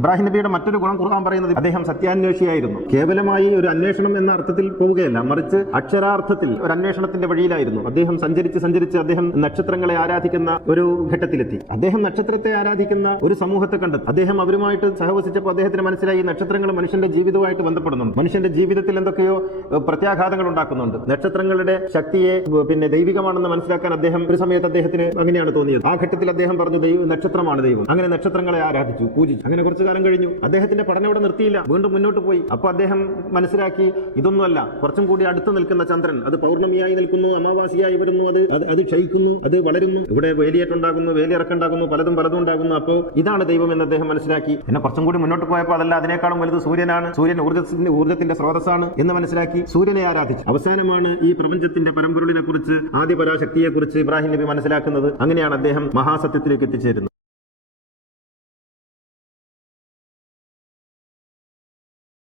ഇബ്രാഹിം നബിയുടെ മറ്റൊരു ഗുണം ഖുർആൻ പറയുന്നത് അദ്ദേഹം സത്യാന്വേഷിയായിരുന്നു. കേവലമായി ഒരു അന്വേഷണം എന്ന അർത്ഥത്തിൽ പോവുകയല്ല, മറിച്ച് അക്ഷരാർത്ഥത്തിൽ ഒരു അന്വേഷണത്തിന്റെ വഴിയിലായിരുന്നു. അദ്ദേഹം സഞ്ചരിച്ച് അദ്ദേഹം നക്ഷത്രങ്ങളെ ആരാധിക്കുന്ന ഒരു ഘട്ടത്തിലെത്തി. അദ്ദേഹം നക്ഷത്രത്തെ ആരാധിക്കുന്ന ഒരു സമൂഹത്തെ കണ്ടെത്തി. അദ്ദേഹം അവരുമായിട്ട് സഹവസിച്ചപ്പോൾ അദ്ദേഹത്തിന് മനസ്സിലായി നക്ഷത്രങ്ങൾ മനുഷ്യന്റെ ജീവിതവുമായിട്ട് ബന്ധപ്പെടുന്നുണ്ട്, മനുഷ്യന്റെ ജീവിതത്തിൽ എന്തൊക്കെയോ പ്രത്യാഘാതങ്ങൾ ഉണ്ടാക്കുന്നുണ്ട്. നക്ഷത്രങ്ങളുടെ ശക്തിയെ ദൈവികമാണെന്ന് മനസ്സിലാക്കാൻ ഒരു സമയത്ത് അദ്ദേഹത്തിന് അങ്ങനെയാണ് തോന്നിയത്. ആ ഘട്ടത്തിൽ അദ്ദേഹം പറഞ്ഞു നക്ഷത്രമാണ് ദൈവം. അങ്ങനെ നക്ഷത്രങ്ങളെ ആരാധിച്ചു, പൂജിച്ചു. അങ്ങനെ കുറച്ചു കാലം കഴിഞ്ഞു. അദ്ദേഹത്തിന്റെ പഠനം ഇവിടെ നിർത്തിയില്ല, വീണ്ടും മുന്നോട്ട് പോയി. അപ്പോൾ അദ്ദേഹം മനസ്സിലാക്കി ഇതൊന്നുമല്ല, കുറച്ചും കൂടി അടുത്ത് നിൽക്കുന്ന ചന്ദ്രൻ, അത് പൗർണമിയായി നിൽക്കുന്നു, അമാവാസിയായി വരുന്നു, അത് ക്ഷയിക്കുന്നു, അത് വളരുന്നു, ഇവിടെ വേലിയേറ്റുണ്ടാകുന്നു, വേലിയിറക്കുണ്ടാകുന്നു, പലതും ഉണ്ടാകുന്നു. അപ്പോൾ ഇതാണ് ദൈവം എന്ന് അദ്ദേഹം മനസ്സിലാക്കി. പിന്നെ കുറച്ചും കൂടി മുന്നോട്ട് പോയപ്പോൾ അതല്ല, അതിനേക്കാളും വലുത് സൂര്യനാണ്, സൂര്യൻ ഊർജ്ജത്തിന്റെ സ്രോതസ്സാണ് എന്ന് മനസ്സിലാക്കി സൂര്യനെ ആരാധിച്ചു. അവസാനമാണ് ഈ പ്രപഞ്ചത്തിന്റെ പരമ്പൊരുളിനെ കുറിച്ച്, ആദ്യപരാശക്തിയെ കുറിച്ച് ഇബ്രാഹിം നബി മനസ്സിലാക്കുന്നത്. അങ്ങനെയാണ് അദ്ദേഹം മഹാസത്യത്തിലേക്ക് എത്തിച്ചേരുന്നത്.